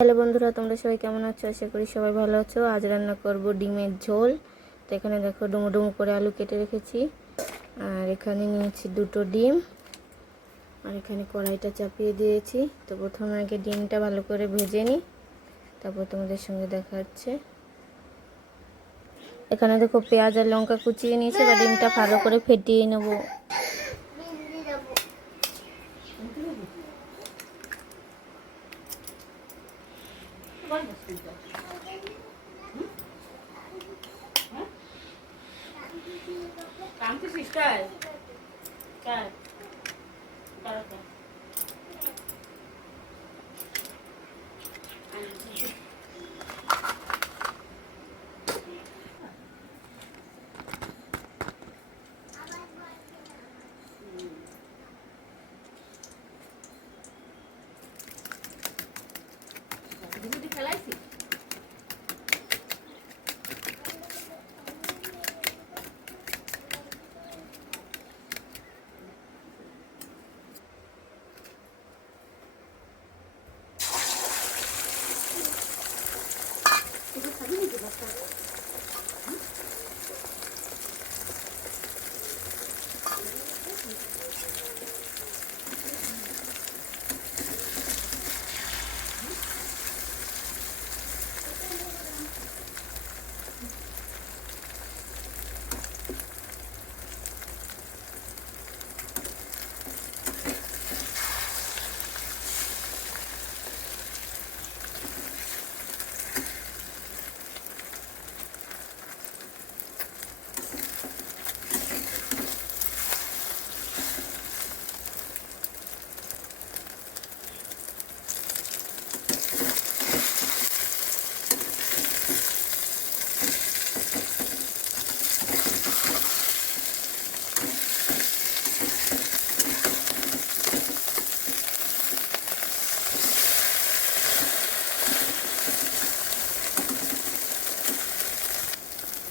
Hello বন্ধুরা, তোমরা সবাই কেমন আছো? আশা করি সবাই ভালো আছো। আজ রান্না করব ডিমের ঝোল। তো এখানে দেখো ডুমো ডুমো করে আলু কেটে রেখেছি, আর এখানে নিয়েছি দুটো ডিম, আর এখানে কড়াইটা চাপিয়ে দিয়েছি। তো প্রথমে আগে ডিমটা ভালো করে ভেজে নিই, তারপর তোমাদের সঙ্গে দেখা হচ্ছে। এখানে দেখো পেঁয়াজ আর লঙ্কা কুচিয়ে নিয়েছি, বা ডিমটা ভালো করে ফেটিয়ে নেবো।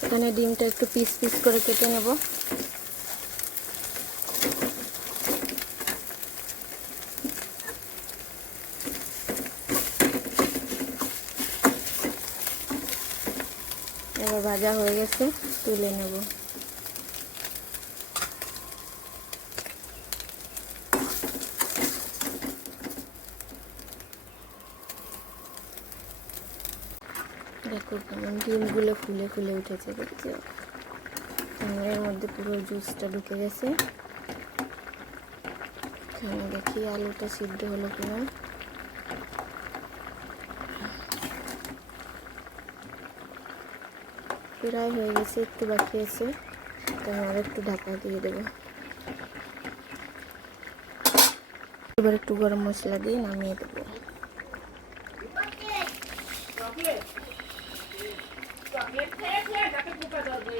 এখানে ডিমটা একটু পিস পিস করে কেটে নেব। এবার ভাজা হয়ে গেছে, তুলে নেব। দেখো কেমন ডিমগুলো ফুলে ফুলে উঠেছে, দেখছো? এর মধ্যে পুরো জুসটা ঢুকে গেছে। এখানে দেখি আলুটা সিদ্ধ হলো কিনা। প্রায় হয়ে গেছে, একটু বাকি আছে, তো আর একটু ঢাকা দিয়ে দেবো। এবার একটু গরম মশলা দিয়ে নামিয়ে দেবো। চকলেট খেয়ে খেয়ে তাকে পোকা ধরবে।